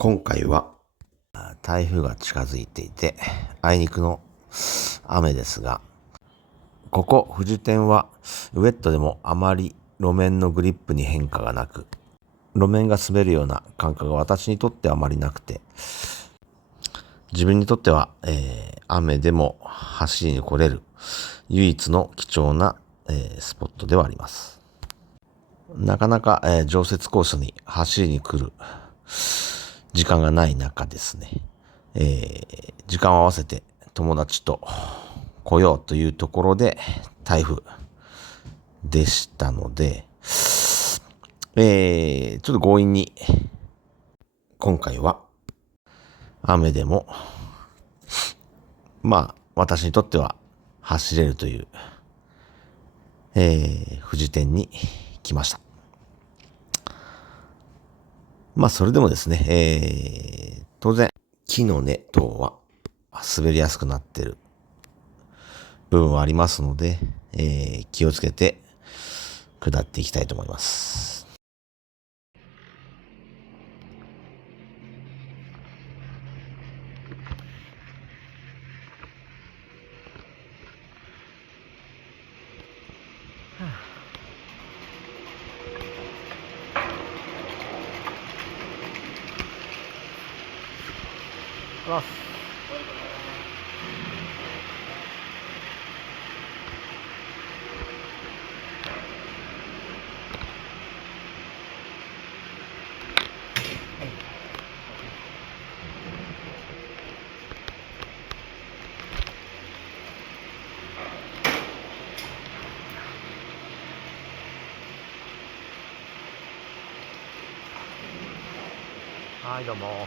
今回は台風が近づいていてあいにくの雨ですが、ここ富士店はウェットでもあまり路面のグリップに変化がなく、路面が滑るような感覚が私にとってはあまりなくて、自分にとっては、雨でも走りに来れる唯一の貴重な、スポットではあります。なかなか、常設コースに走りに来る時間がない中ですね、時間を合わせて友達と来ようというところで台風でしたので、ちょっと強引に今回は雨でも私にとっては走れるという、富士店に来ました。それでもですね、当然木の根等は滑りやすくなっている部分はありますので、気をつけて下っていきたいと思います。はい、どうも。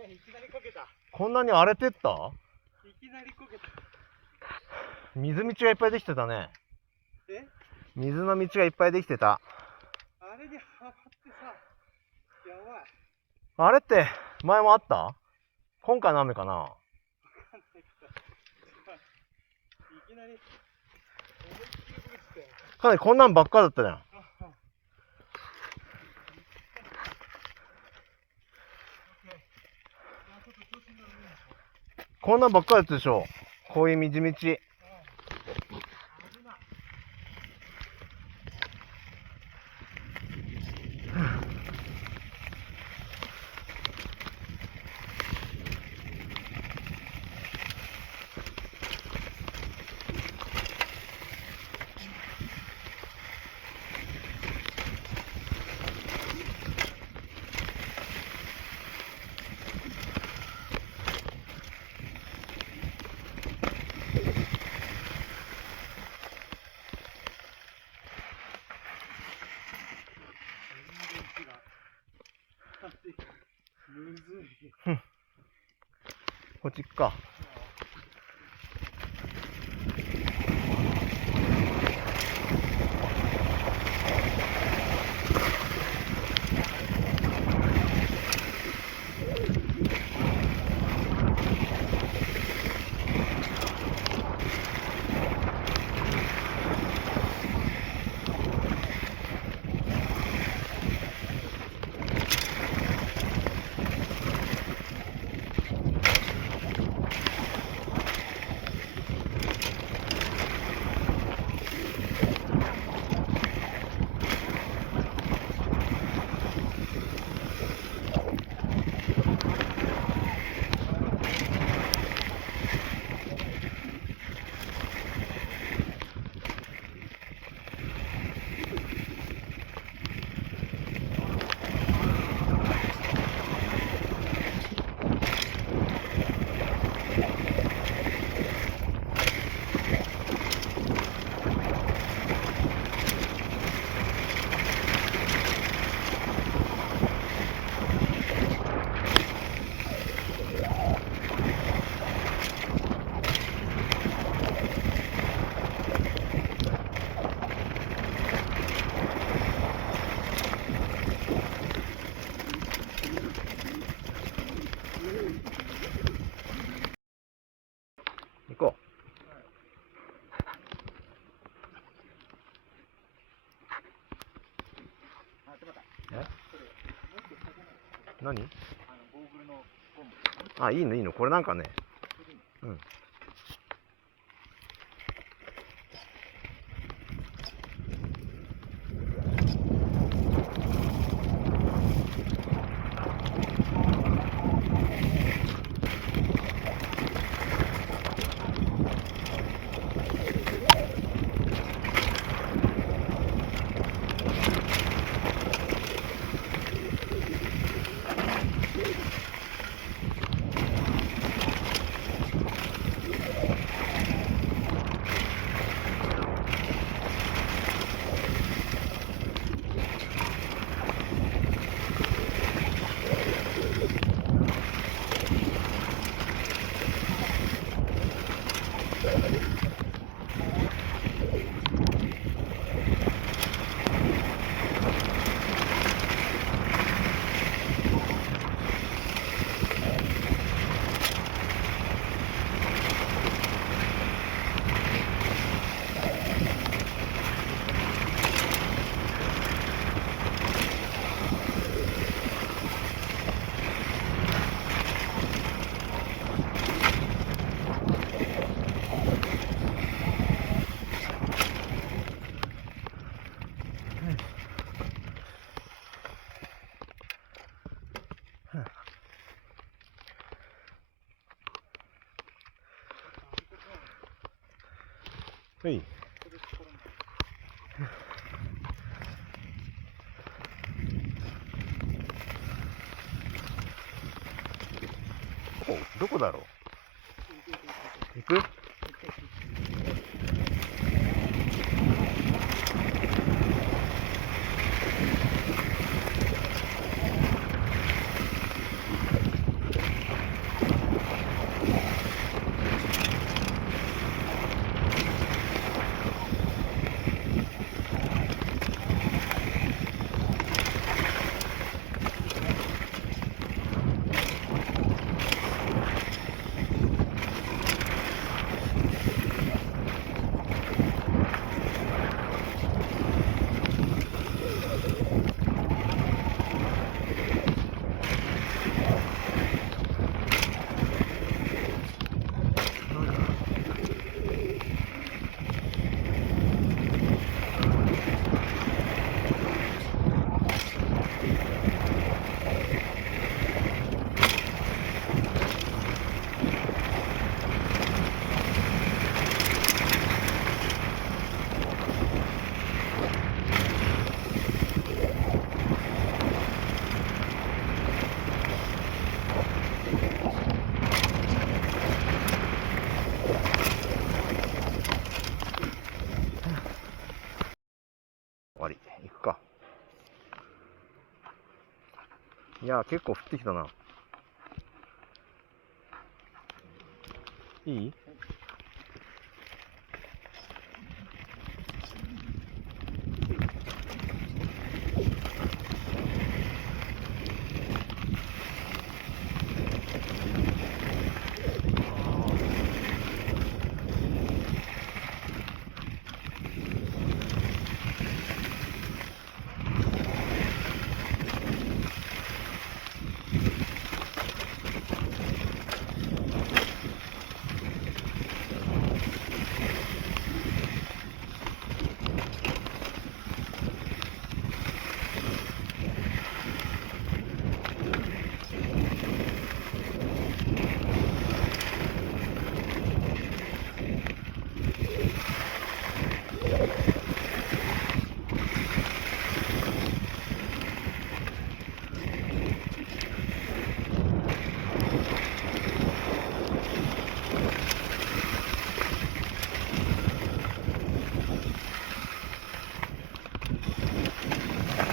いきなりこけた。こんなに荒れてった？いきなりこけた。水道がいっぱいできてたね。え？水の道がいっぱいできてた。あれにはまってさ、やばい。あれって前もあった？今回の雨かな？わかんないけど。いきなり思いっきりこけてたよ。かなりこんなんばっかだったじゃん。こんなんばっかだったでしょ。こういう道々。こっち行くか。行こう。え？何？あ、いいのいいの。これなんかね。うん。はい。どこだろう。行く？終わり。行くか。いや、結構降ってきたな。いい？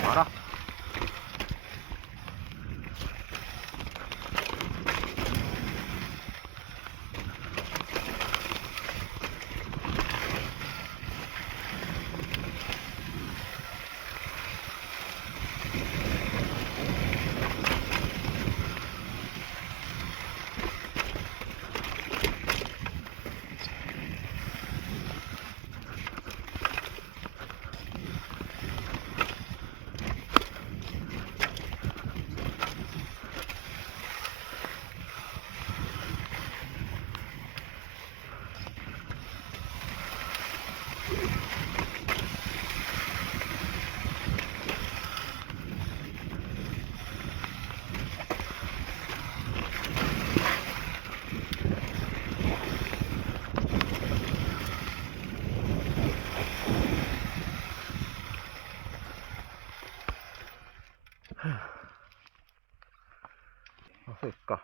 あら。あ、そうか。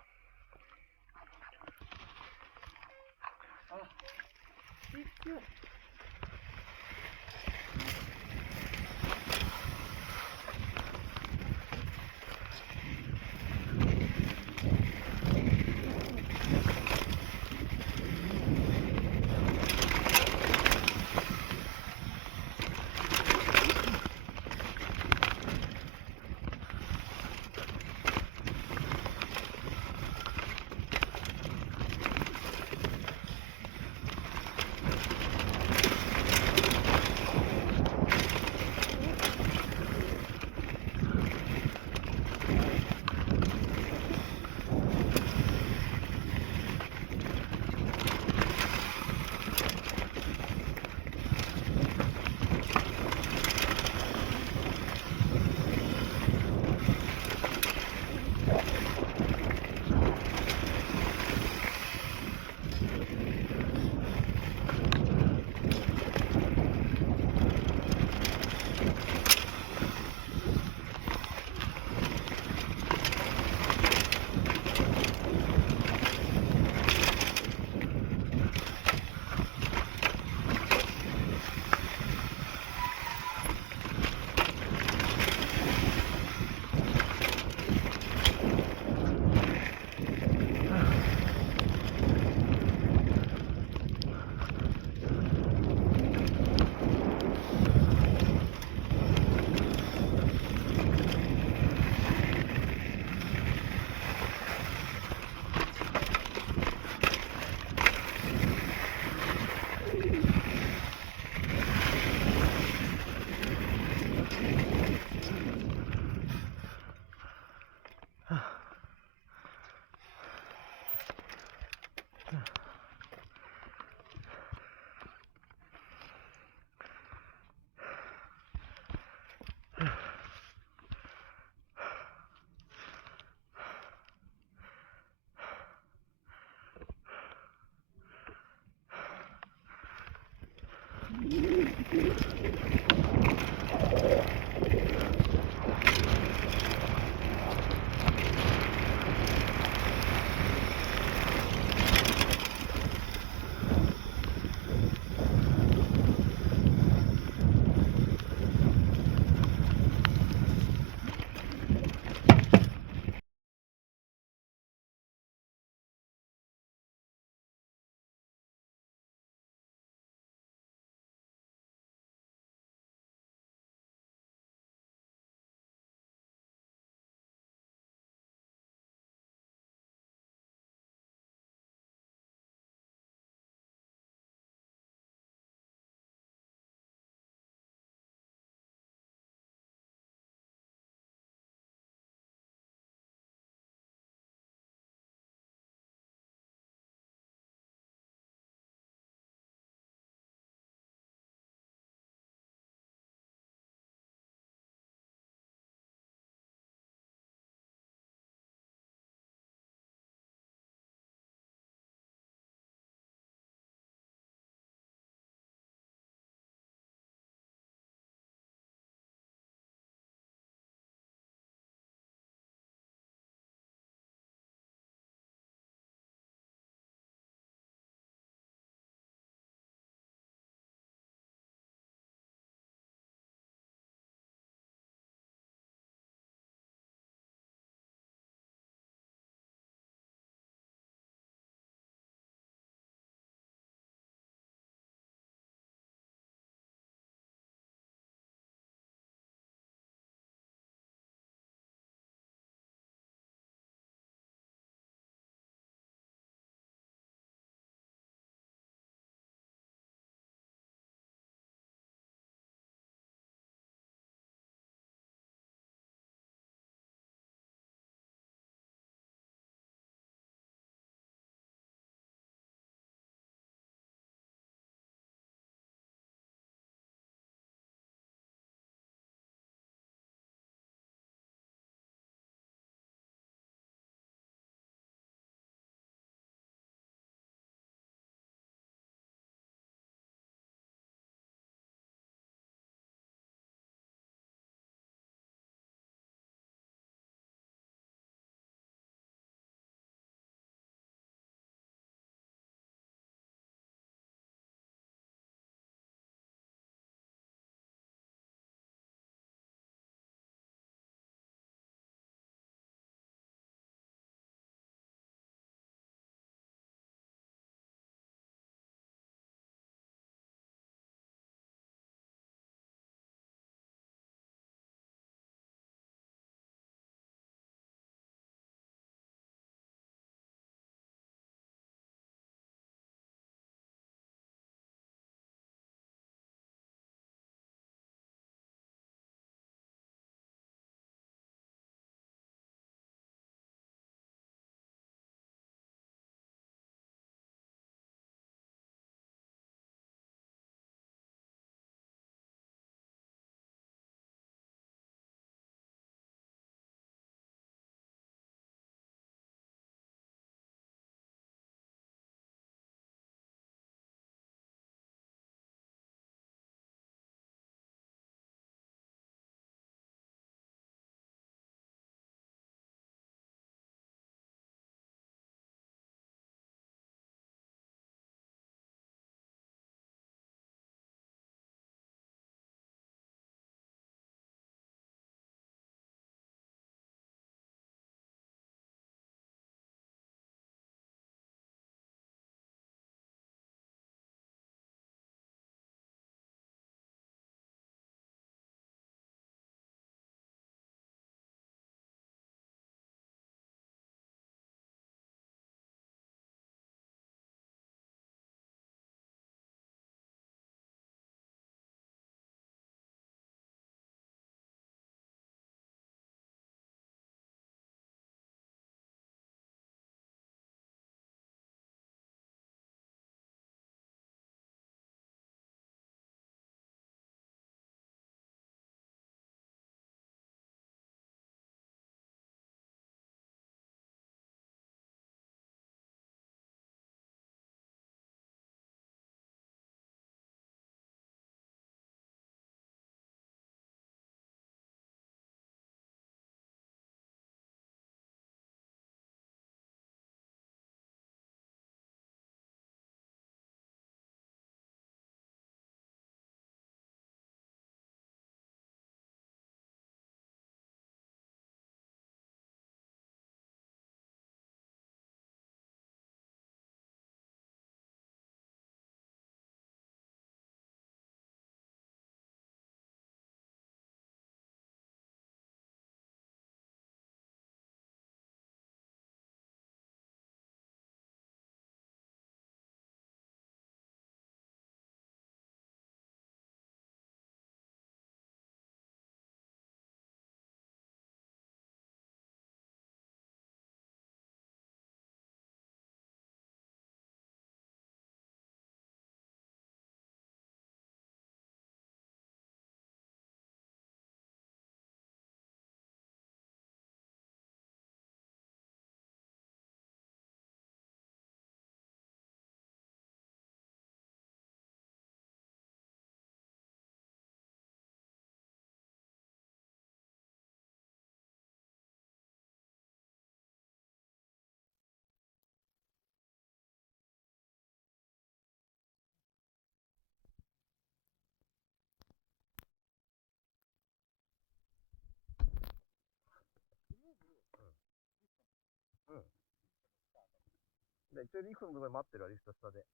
で、一応リフのところで待ってるわ、リフト下で。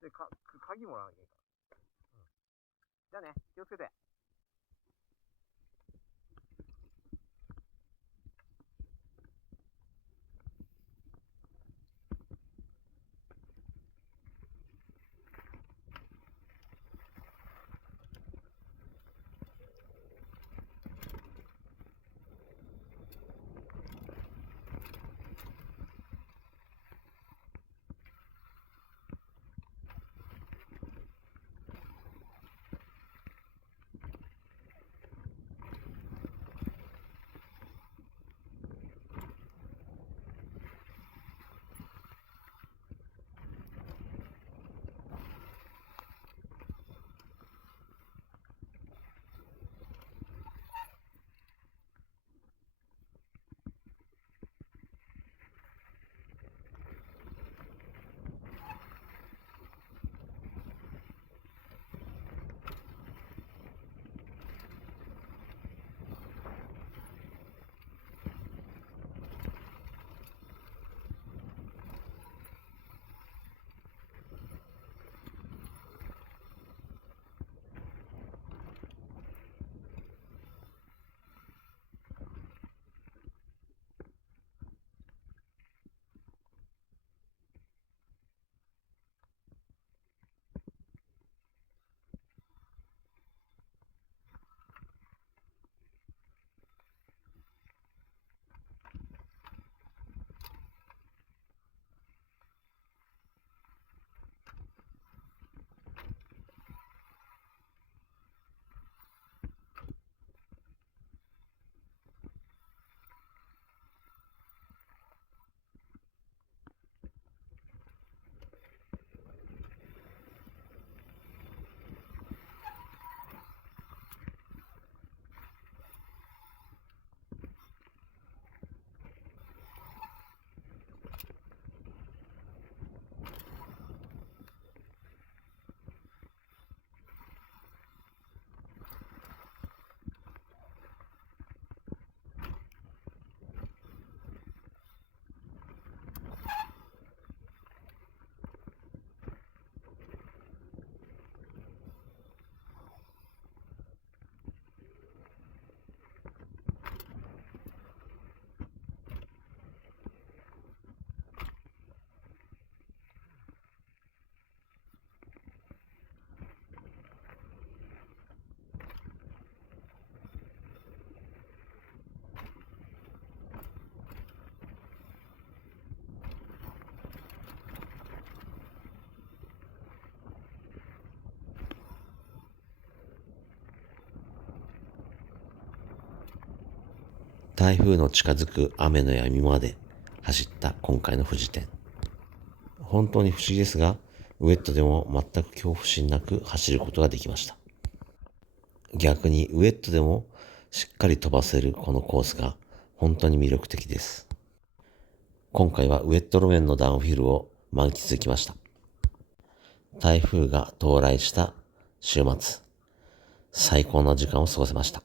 で、鍵もらわなきゃいいから。じゃあね、気をつけて。台風の近づく雨の止みまで走った今回の富士店。本当に不思議ですが、ウェットでも全く恐怖心なく走ることができました。逆にウェットでもしっかり飛ばせるこのコースが本当に魅力的です。今回はウェット路面のダウンヒルを満喫できました。台風が到来した週末、最高な時間を過ごせました。